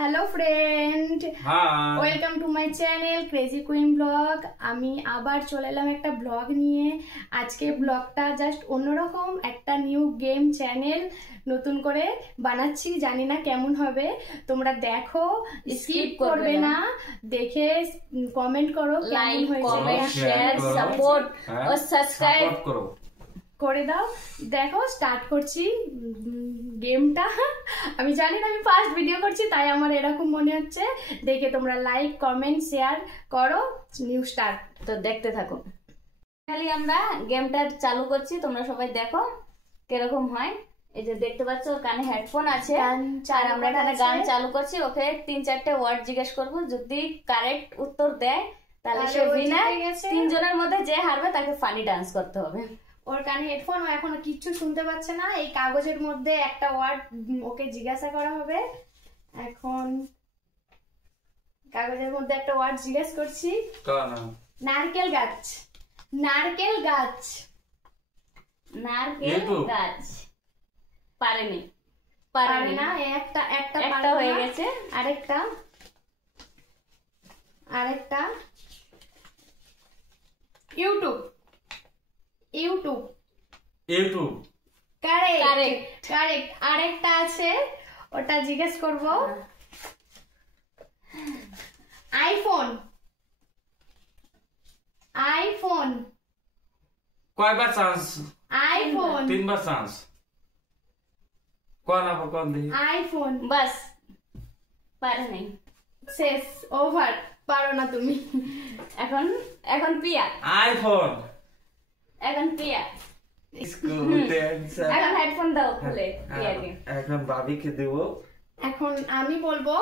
Hello friend, welcome to my channel crazy queen blog. আমি আবার চলে এলাম একটা ব্লগ নিয়ে। আজকে ব্লগটা জাস্ট অন্যরকম, একটা নিউ গেম চ্যানেল নতুন করে বানাচ্ছি, জানি না কেমন হবে। তোমরা দেখো, স্কিপ করবে না, দেখে কমেন্ট করো, লাইক কমেন্ট শেয়ার সাপোর্ট ও সাবস্ক্রাইব করে দাও। দেখো স্টার্ট করছি গেমটা। আমি জানি না, আমি ফার্স্ট ভিডিও করছি তাই আমার এরকম মনে হচ্ছে। দেখে তোমরা লাইক কমেন্ট শেয়ার করো। নিউ স্টার্ট, তো দেখতে থাকো। খালি আমরা গেমটা চালু করছি, তোমরা সবাই দেখো কিরকম হয়। এই যে দেখতে পাচ্ছ কানে হেডফোন আছে, আর আমরা এখানে গান চালু করছি। ওকে 3-4টে ওয়ার্ড জিজ্ঞেস করব, যদি কারেক্ট উত্তর দেয় তাহলে সে উইনার। তিনজনের মধ্যে যে হারবে তাকে ফানি ডান্স করতে হবে। ওর কানে হেডফোন, ও এখনো কিচ্ছু শুনতে পাচ্ছে না। এই কাগজের মধ্যে একটা ওয়ার্ড ওকে জিজ্ঞাসা করা হবে। এখন কাগজের মধ্যে একটা ওয়ার্ড জিজ্ঞাসা করছি। নারকেল গাছ। নারকেল গাছ। নারকেল গাছ। পারেনি, পারে না। একটা হয়ে গেছে। আরেকটা ইউটিউব। YouTube YouTube correct. আরেকটা আছে, ওটা জিজ্ঞেস করব। আইফোন। আইফোন কয়বার চান্স? আইফোন 3বার চান্স। কোন আপা কোন দি? আইফোন। বাস, পারে নাই, শেষ, ওভার, পারো না তুমি। এখন পিয়া। আইফোন। এখন পিয়া। এখন হেডফোন দাও খুলে পিয়াকে। এখন ভাবিকে দেব। এখন আমি বলবো,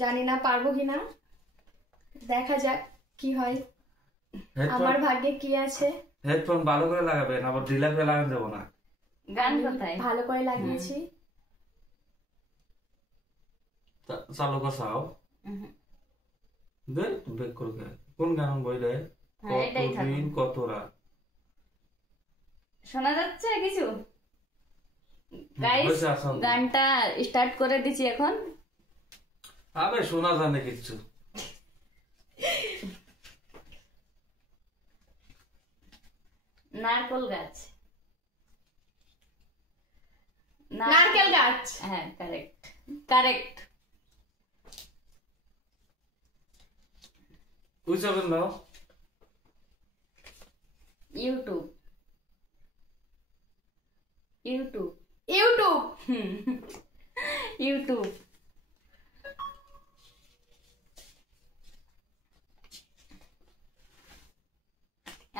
জানি না পারবো কিনা, দেখা যাক কি হয়, আমার ভাগ্যে কি আছে। হেডফোন ভালো করে লাগাবেন, আবার ঢিলা করে লাগান দেব না। গান কোথায়? ভালো করে লাগিয়েছি। চালু কসাও দে বেক করবে। কোন গান বইলে? কতদিন কত রাত। শোনা যাচ্ছে কিছু? গাইস, গানটা স্টার্ট করে দিছি এখন। আবে শোনা জানে কিছু। নারকেল গাছ। নারকেল গাছ। হ্যাঁ, কারেক্ট। বুঝাবেন না। ইউটিউব।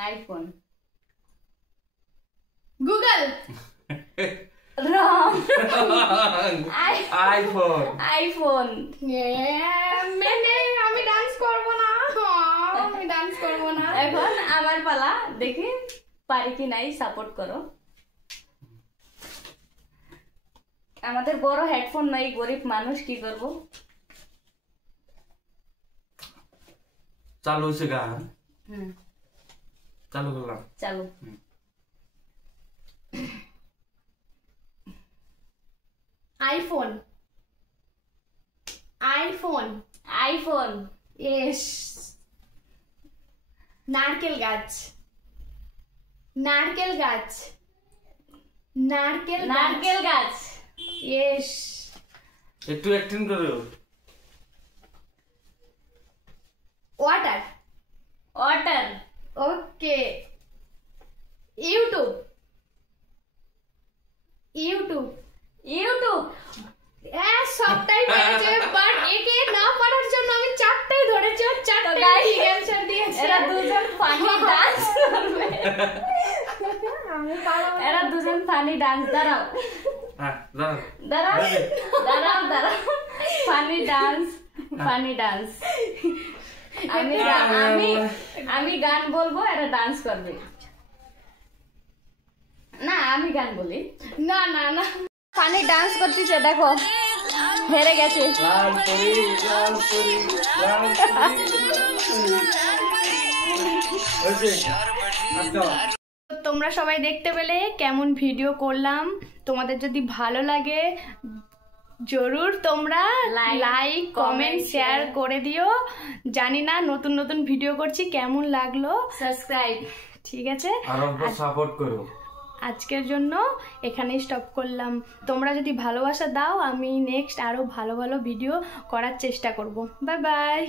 আইফোন। গুগল। রং। আইফোন। আমি ডান্স করবো না। এখন আমার পালা, দেখি পারি কি নাই, সাপোর্ট করো। আমাদের বড় হেডফোন নাই, গরিব মানুষ, কি করব। চালু হয়েছে গান। চালু করলাম। চালু। আইফোন। ইয়েস। নারকেল গাছ। ইয়েস। একটু অ্যাক্টিং করো। ওয়াটার। ওকে। ইউটিউব। সবটাই পেরেছে, বাট একে না পারার জন্য আমি 4টাই ধরেছি। ও 4টাই ঠিক অ্যানসার দিয়েছে। এরা দুজন ফানি ডান্স করবে। এরা দুজন ফানি ডান্স। দাঁড়াও। Funny dance. আমি গান বলবো, এরা ডান্স করবে। না, আমি গান বলি। না, ফানি ডান্স করতেছে, দেখো হেরে গেছে। তোমরা সবাই দেখতে পেলে কেমন ভিডিও করলাম। তোমাদের যদি ভালো লাগে জরুর তোমরা লাইক কমেন্ট শেয়ার করে দিও। জানি না নতুন নতুন ভিডিও করছি কেমন লাগলো, সাবস্ক্রাইব। ঠিক আছে, আর সাপোর্ট করো। আজকের জন্য এখানেই স্টপ করলাম। তোমরা যদি ভালোবাসা দাও আমি নেক্সট আরো ভালো ভালো ভিডিও করার চেষ্টা করব। Bye bye.